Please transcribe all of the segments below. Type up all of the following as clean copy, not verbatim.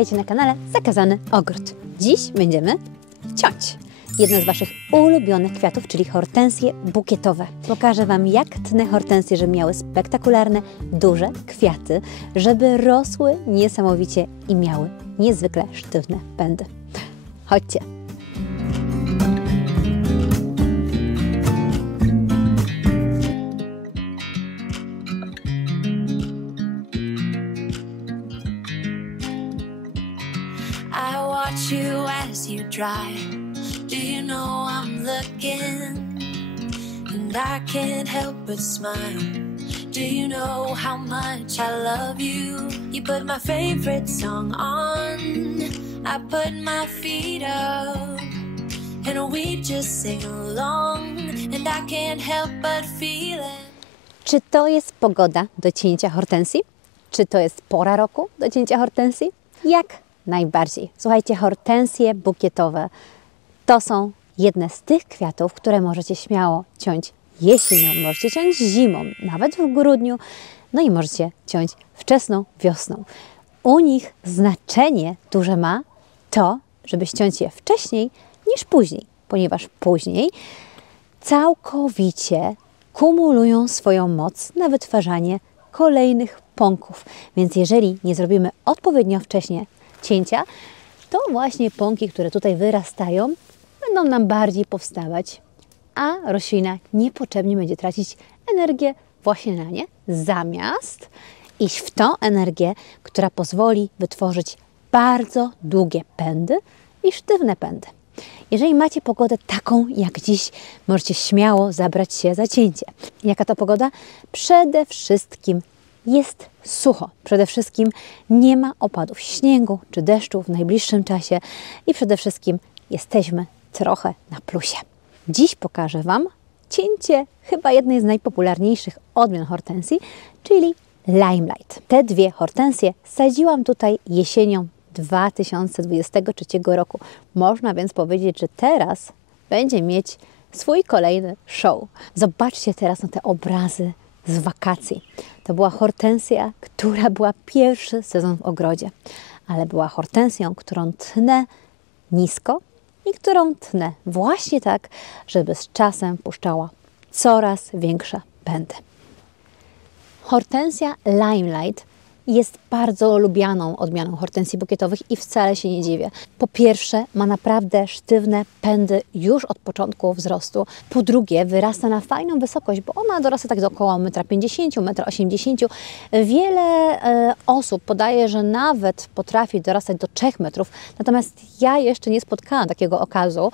Witajcie na kanale Zakazany Ogród. Dziś będziemy ciąć jedne z Waszych ulubionych kwiatów, czyli hortensje bukietowe. Pokażę Wam, jak tnę hortensje, żeby miały spektakularne, duże kwiaty, żeby rosły niesamowicie i miały niezwykle sztywne pędy. Chodźcie! Watch you as you dry. Do you know I'm looking? And I can't help but smile. Do you know how much I love you? You put my favorite song on. I put my feet up. And we just sing along. And I can't help but feel it. Czy to jest pogoda do cięcia hortensji? Czy to jest pora roku do cięcia hortensji? Jak najbardziej. Słuchajcie, hortensje bukietowe to są jedne z tych kwiatów, które możecie śmiało ciąć jesienią, możecie ciąć zimą, nawet w grudniu, no i możecie ciąć wczesną wiosną. U nich znaczenie duże ma to, żeby ściąć je wcześniej niż później, ponieważ później całkowicie kumulują swoją moc na wytwarzanie kolejnych pąków. Więc jeżeli nie zrobimy odpowiednio wcześnie cięcia, to właśnie pąki, które tutaj wyrastają, będą nam bardziej powstawać, a roślina niepotrzebnie będzie tracić energię właśnie na nie, zamiast iść w tą energię, która pozwoli wytworzyć bardzo długie pędy i sztywne pędy. Jeżeli macie pogodę taką jak dziś, możecie śmiało zabrać się za cięcie. Jaka to pogoda? Przede wszystkim jest sucho. Przede wszystkim nie ma opadów śniegu czy deszczu w najbliższym czasie i przede wszystkim jesteśmy trochę na plusie. Dziś pokażę Wam cięcie chyba jednej z najpopularniejszych odmian hortensji, czyli Limelight. Te dwie hortensje sadziłam tutaj jesienią 2023 roku. Można więc powiedzieć, że teraz będzie mieć swój kolejny show. Zobaczcie teraz na te obrazy z wakacji. To była hortensja, która była pierwszy sezon w ogrodzie, ale była hortensją, którą tnę nisko i którą tnę właśnie tak, żeby z czasem puszczała coraz większe pędy. Hortensja Limelight jest bardzo lubianą odmianą hortensji bukietowych i wcale się nie dziwię. Po pierwsze, ma naprawdę sztywne pędy już od początku wzrostu. Po drugie, wyrasta na fajną wysokość, bo ona dorasta tak do około 1,50 m, 1,80 m. Wiele osób podaje, że nawet potrafi dorastać do 3 metrów. Natomiast ja jeszcze nie spotkałam takiego okazu,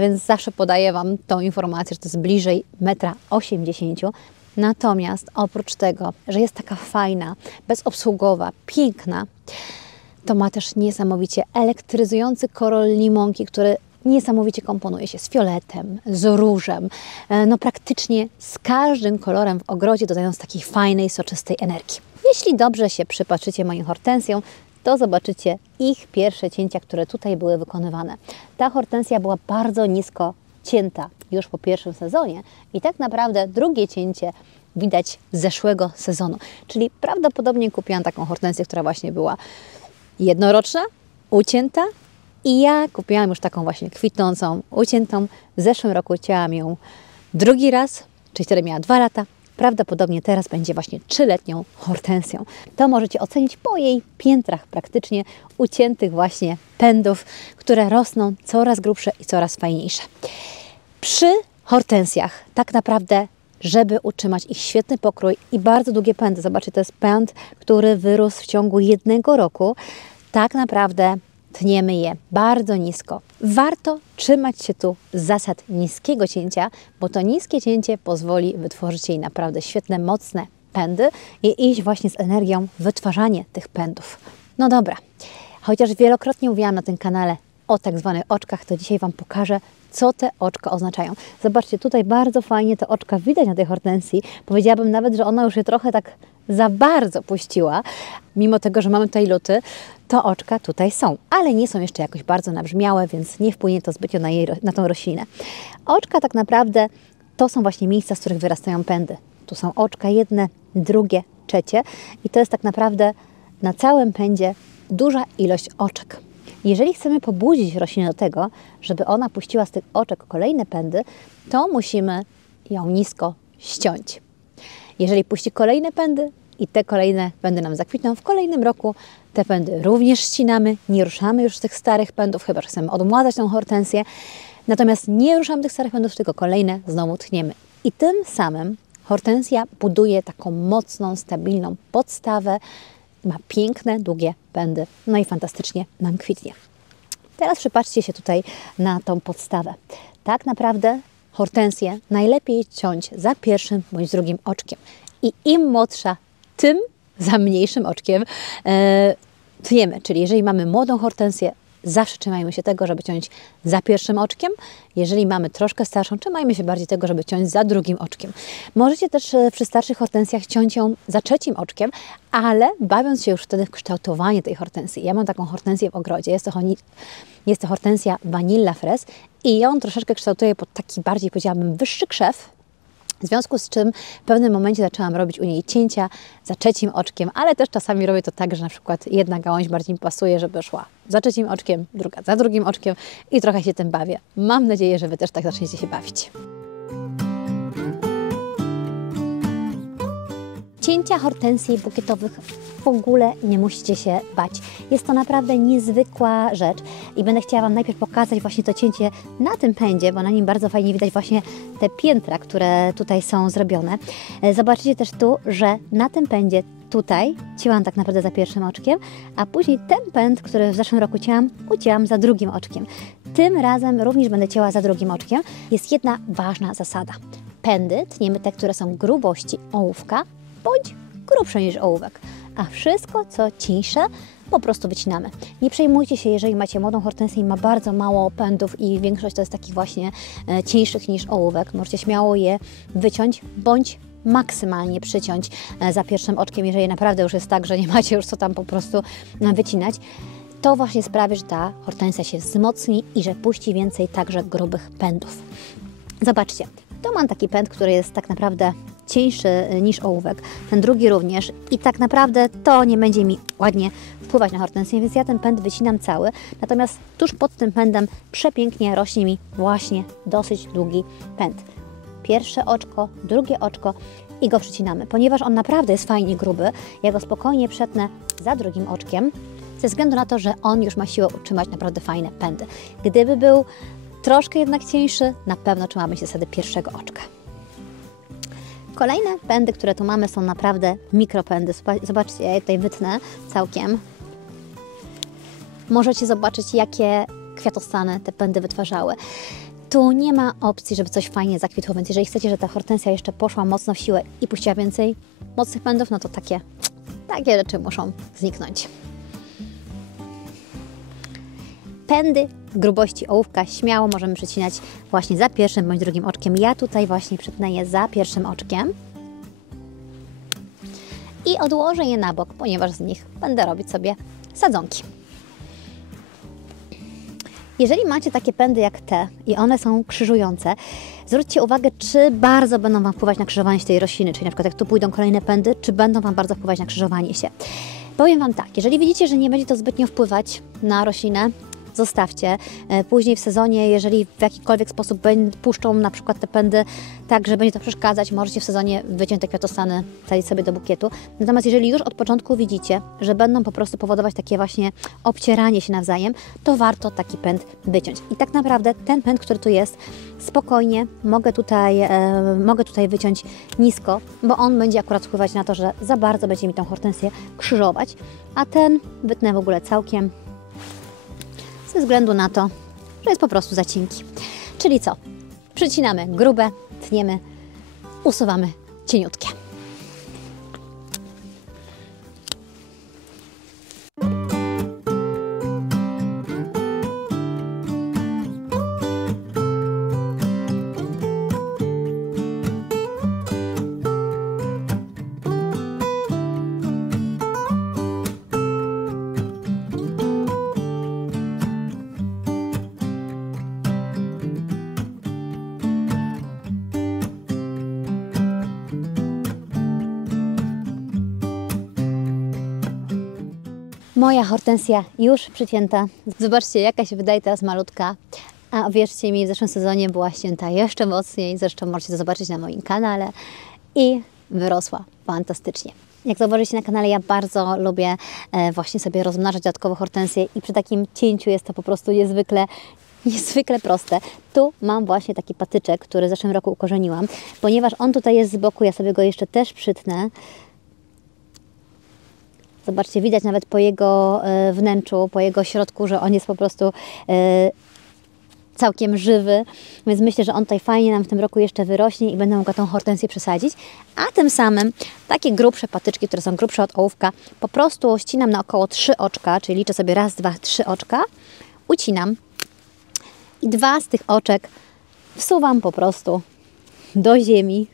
więc zawsze podaję Wam tą informację, że to jest bliżej 1,80 m. Natomiast oprócz tego, że jest taka fajna, bezobsługowa, piękna, to ma też niesamowicie elektryzujący kolor limonki, który niesamowicie komponuje się z fioletem, z różem, no praktycznie z każdym kolorem w ogrodzie, dodając takiej fajnej, soczystej energii. Jeśli dobrze się przypatrzycie moim hortensjom, to zobaczycie ich pierwsze cięcia, które tutaj były wykonywane. Ta hortensja była bardzo nisko cięta już po pierwszym sezonie i tak naprawdę drugie cięcie widać z zeszłego sezonu. Czyli prawdopodobnie kupiłam taką hortensję, która właśnie była jednoroczna, ucięta i ja kupiłam już taką właśnie kwitnącą, uciętą. W zeszłym roku cięłam ją drugi raz, czyli wtedy miała 2 lata. Prawdopodobnie teraz będzie właśnie 3-letnią hortensją. To możecie ocenić po jej piętrach praktycznie uciętych właśnie pędów, które rosną coraz grubsze i coraz fajniejsze. Przy hortensjach tak naprawdę, żeby utrzymać ich świetny pokrój i bardzo długie pędy, zobaczcie, to jest pęd, który wyrósł w ciągu 1 roku, tak naprawdę tniemy je bardzo nisko. Warto trzymać się tu zasad niskiego cięcia, bo to niskie cięcie pozwoli wytworzyć jej naprawdę świetne, mocne pędy i iść właśnie z energią w wytwarzanie tych pędów. No dobra, chociaż wielokrotnie mówiłam na tym kanale o tak zwanych oczkach, to dzisiaj Wam pokażę, co te oczka oznaczają. Zobaczcie, tutaj bardzo fajnie te oczka widać na tej hortensji. Powiedziałabym nawet, że ona już je trochę tak za bardzo puściła. Mimo tego, że mamy tutaj luty, to oczka tutaj są. Ale nie są jeszcze jakoś bardzo nabrzmiałe, więc nie wpłynie to zbytnio na tą roślinę. Oczka tak naprawdę to są właśnie miejsca, z których wyrastają pędy. Tu są oczka jedne, drugie, trzecie. I to jest tak naprawdę na całym pędzie duża ilość oczek. Jeżeli chcemy pobudzić roślinę do tego, żeby ona puściła z tych oczek kolejne pędy, to musimy ją nisko ściąć. Jeżeli puści kolejne pędy i te kolejne pędy nam zakwitną, w kolejnym roku te pędy również ścinamy, nie ruszamy już tych starych pędów, chyba że chcemy odmładzać tą hortensję. Natomiast nie ruszamy tych starych pędów, tylko kolejne znowu tniemy. I tym samym hortensja buduje taką mocną, stabilną podstawę, ma piękne, długie pędy, no i fantastycznie nam kwitnie. Teraz przypatrzcie się tutaj na tą podstawę. Tak naprawdę hortensję najlepiej ciąć za pierwszym bądź drugim oczkiem. I im młodsza, tym za mniejszym oczkiem tniemy. Czyli jeżeli mamy młodą hortensję, zawsze trzymajmy się tego, żeby ciąć za pierwszym oczkiem. Jeżeli mamy troszkę starszą, trzymajmy się bardziej tego, żeby ciąć za drugim oczkiem. Możecie też przy starszych hortensjach ciąć ją za trzecim oczkiem, ale bawiąc się już wtedy w kształtowanie tej hortensji. Ja mam taką hortensję w ogrodzie, jest to hortensja Vanilla Fraise i ją troszeczkę kształtuję pod taki bardziej, powiedziałabym, wyższy krzew. W związku z czym w pewnym momencie zaczęłam robić u niej cięcia za trzecim oczkiem, ale też czasami robię to tak, że na przykład jedna gałąź bardziej mi pasuje, żeby szła za trzecim oczkiem, druga za drugim oczkiem i trochę się tym bawię. Mam nadzieję, że Wy też tak zaczniecie się bawić. Cięcia hortensji bukietowych w ogóle nie musicie się bać. Jest to naprawdę niezwykła rzecz i będę chciała Wam najpierw pokazać właśnie to cięcie na tym pędzie, bo na nim bardzo fajnie widać właśnie te piętra, które tutaj są zrobione. Zobaczycie też tu, że na tym pędzie tutaj cięłam tak naprawdę za pierwszym oczkiem, a później ten pęd, który w zeszłym roku cięłam, ucięłam za drugim oczkiem. Tym razem również będę cięła za drugim oczkiem. Jest jedna ważna zasada. Pędy tniemy te, które są grubości ołówka, bądź grubsze niż ołówek, a wszystko, co cieńsze, po prostu wycinamy. Nie przejmujcie się, jeżeli macie młodą hortensję i ma bardzo mało pędów i większość to jest takich właśnie cieńszych niż ołówek. Możecie śmiało je wyciąć, bądź maksymalnie przyciąć za pierwszym oczkiem, jeżeli naprawdę już jest tak, że nie macie już co tam po prostu wycinać. To właśnie sprawi, że ta hortensja się wzmocni i że puści więcej także grubych pędów. Zobaczcie, to mam taki pęd, który jest tak naprawdę cieńszy niż ołówek, ten drugi również i tak naprawdę to nie będzie mi ładnie wpływać na hortensję, więc ja ten pęd wycinam cały, natomiast tuż pod tym pędem przepięknie rośnie mi właśnie dosyć długi pęd. Pierwsze oczko, drugie oczko i go przycinamy, ponieważ on naprawdę jest fajnie gruby, ja go spokojnie przetnę za drugim oczkiem, ze względu na to, że on już ma siłę utrzymać naprawdę fajne pędy. Gdyby był troszkę jednak cieńszy, na pewno trzymamy się zasady pierwszego oczka. Kolejne pędy, które tu mamy, są naprawdę mikropędy. Zobaczcie, ja je tutaj wytnę całkiem. Możecie zobaczyć, jakie kwiatostany te pędy wytwarzały. Tu nie ma opcji, żeby coś fajnie zakwitło, więc jeżeli chcecie, żeby ta hortensja jeszcze poszła mocno w siłę i puściła więcej mocnych pędów, no to takie rzeczy muszą zniknąć. Pędy grubości ołówka śmiało możemy przecinać właśnie za pierwszym bądź drugim oczkiem. Ja tutaj właśnie przetnę je za pierwszym oczkiem i odłożę je na bok, ponieważ z nich będę robić sobie sadzonki. Jeżeli macie takie pędy jak te i one są krzyżujące, zwróćcie uwagę, czy bardzo będą Wam wpływać na krzyżowanie się tej rośliny, czyli na przykład jak tu pójdą kolejne pędy, czy będą Wam bardzo wpływać na krzyżowanie się. Powiem Wam tak, jeżeli widzicie, że nie będzie to zbytnio wpływać na roślinę, zostawcie. Później w sezonie, jeżeli w jakikolwiek sposób puszczą na przykład te pędy tak, że będzie to przeszkadzać, możecie w sezonie wyciąć te kwiatostany, wsadzić sobie do bukietu. Natomiast jeżeli już od początku widzicie, że będą po prostu powodować takie właśnie obcieranie się nawzajem, to warto taki pęd wyciąć. I tak naprawdę ten pęd, który tu jest, spokojnie mogę tutaj wyciąć nisko, bo on będzie akurat wpływać na to, że za bardzo będzie mi tą hortensję krzyżować, a ten wytnę w ogóle całkiem, ze względu na to, że jest po prostu za cienki. Czyli co? Przycinamy grube, tniemy, usuwamy cieniutkie. Moja hortensja już przycięta. Zobaczcie, jaka się wydaje teraz malutka. A wierzcie mi, w zeszłym sezonie była ścięta jeszcze mocniej. Zresztą możecie to zobaczyć na moim kanale. I wyrosła fantastycznie. Jak zauważycie na kanale, ja bardzo lubię właśnie sobie rozmnażać dodatkowo hortensje i przy takim cięciu jest to po prostu niezwykle proste. Tu mam właśnie taki patyczek, który w zeszłym roku ukorzeniłam. Ponieważ on tutaj jest z boku, ja sobie go jeszcze też przytnę. Zobaczcie, widać nawet po jego wnętrzu, po jego środku, że on jest po prostu całkiem żywy, więc myślę, że on tutaj fajnie nam w tym roku jeszcze wyrośnie i będę mogła tą hortensję przesadzić, a tym samym takie grubsze patyczki, które są grubsze od ołówka, po prostu ścinam na około 3 oczka, czyli liczę sobie raz, 2, 3 oczka, ucinam i 2 z tych oczek wsuwam po prostu do ziemi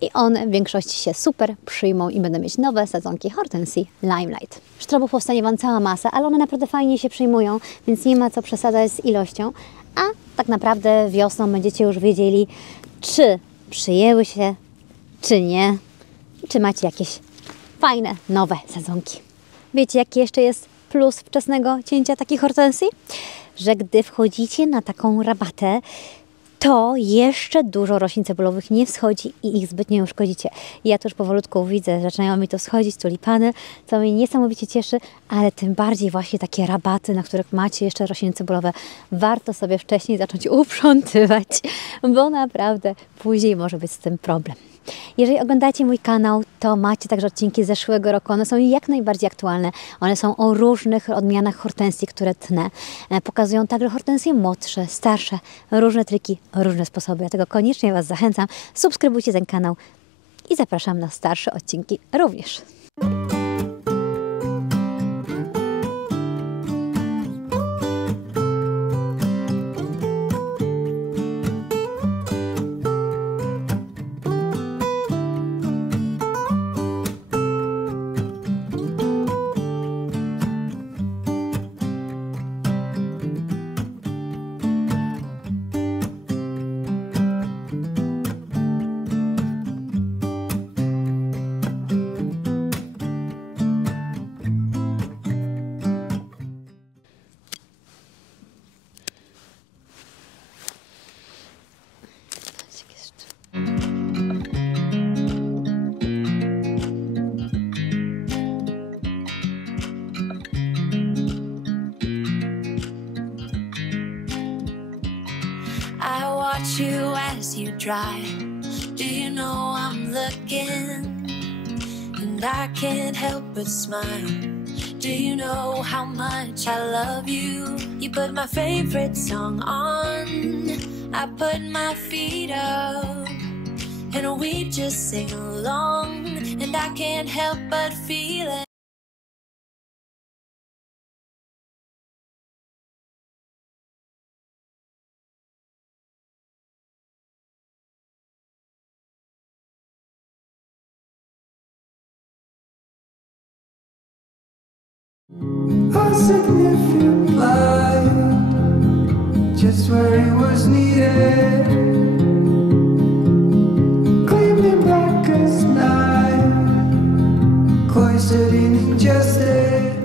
i one w większości się super przyjmą i będę mieć nowe sadzonki hortensji Limelight. Sztrobów powstanie Wam cała masa, ale one naprawdę fajnie się przyjmują, więc nie ma co przesadzać z ilością, a tak naprawdę wiosną będziecie już wiedzieli, czy przyjęły się, czy nie, czy macie jakieś fajne, nowe sadzonki. Wiecie, jaki jeszcze jest plus wczesnego cięcia takich hortensji? Że gdy wchodzicie na taką rabatę, to jeszcze dużo roślin cebulowych nie wschodzi i ich zbytnio nie uszkodzicie. Ja tu już powolutku widzę, zaczynają mi to wschodzić, tulipany, co mnie niesamowicie cieszy, ale tym bardziej właśnie takie rabaty, na których macie jeszcze rośliny cebulowe, warto sobie wcześniej zacząć uprzątywać, bo naprawdę później może być z tym problem. Jeżeli oglądacie mój kanał, to macie także odcinki z zeszłego roku. One są jak najbardziej aktualne. One są o różnych odmianach hortensji, które tnę. Pokazują także hortensje młodsze, starsze, różne triki, różne sposoby. Dlatego koniecznie Was zachęcam. Subskrybujcie ten kanał i zapraszam na starsze odcinki również. I watch you as you drive. Do you know I'm looking? And I can't help but smile. Do you know how much I love you? You put my favorite song on, I put my feet up, and we just sing along. And I can't help but feel it. A significant light, just where it was needed, gleaming black as night, cloistered in injustice.